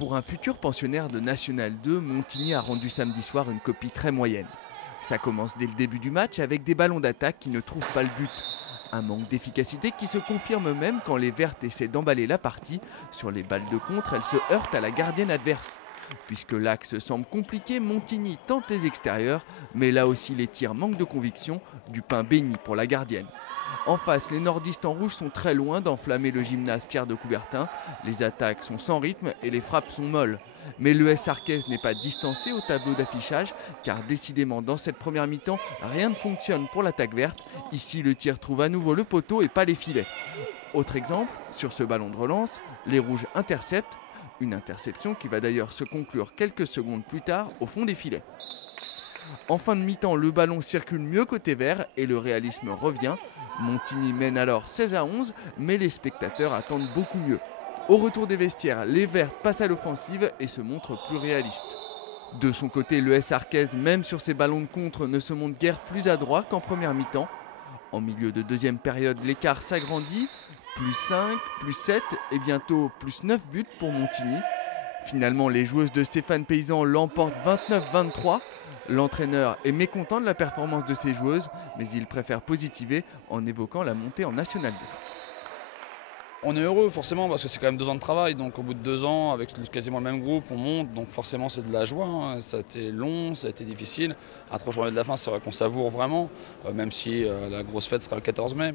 Pour un futur pensionnaire de National 2, Montigny a rendu samedi soir une copie très moyenne. Ça commence dès le début du match avec des ballons d'attaque qui ne trouvent pas le but. Un manque d'efficacité qui se confirme même quand les Vertes essaient d'emballer la partie. Sur les balles de contre, elles se heurtent à la gardienne adverse. Puisque l'axe semble compliqué, Montigny tente les extérieurs, mais là aussi les tirs manquent de conviction, du pain béni pour la gardienne. En face, les nordistes en rouge sont très loin d'enflammer le gymnase Pierre de Coubertin. Les attaques sont sans rythme et les frappes sont molles. Mais l'ES Arquez n'est pas distancé au tableau d'affichage, car décidément dans cette première mi-temps, rien ne fonctionne pour l'attaque verte. Ici, le tir trouve à nouveau le poteau et pas les filets. Autre exemple, sur ce ballon de relance, les rouges interceptent, une interception qui va d'ailleurs se conclure quelques secondes plus tard au fond des filets. En fin de mi-temps, le ballon circule mieux côté vert et le réalisme revient. Montigny mène alors 16-11, mais les spectateurs attendent beaucoup mieux. Au retour des vestiaires, les Verts passent à l'offensive et se montrent plus réalistes. De son côté, l'ES Arquez, même sur ses ballons de contre, ne se montre guère plus adroit qu'en première mi-temps. En milieu de deuxième période, l'écart s'agrandit, plus 5, plus 7 et bientôt plus 9 buts pour Montigny. Finalement, les joueuses de Stéphane Paysan l'emportent 29-23. L'entraîneur est mécontent de la performance de ses joueuses, mais il préfère positiver en évoquant la montée en National 2. On est heureux forcément parce que c'est quand même 2 ans de travail, donc au bout de 2 ans avec quasiment le même groupe on monte, donc forcément c'est de la joie, hein. Ça a été long, ça a été difficile. À 3 journées de la fin c'est vrai qu'on savoure vraiment, même si la grosse fête sera le 14 mai.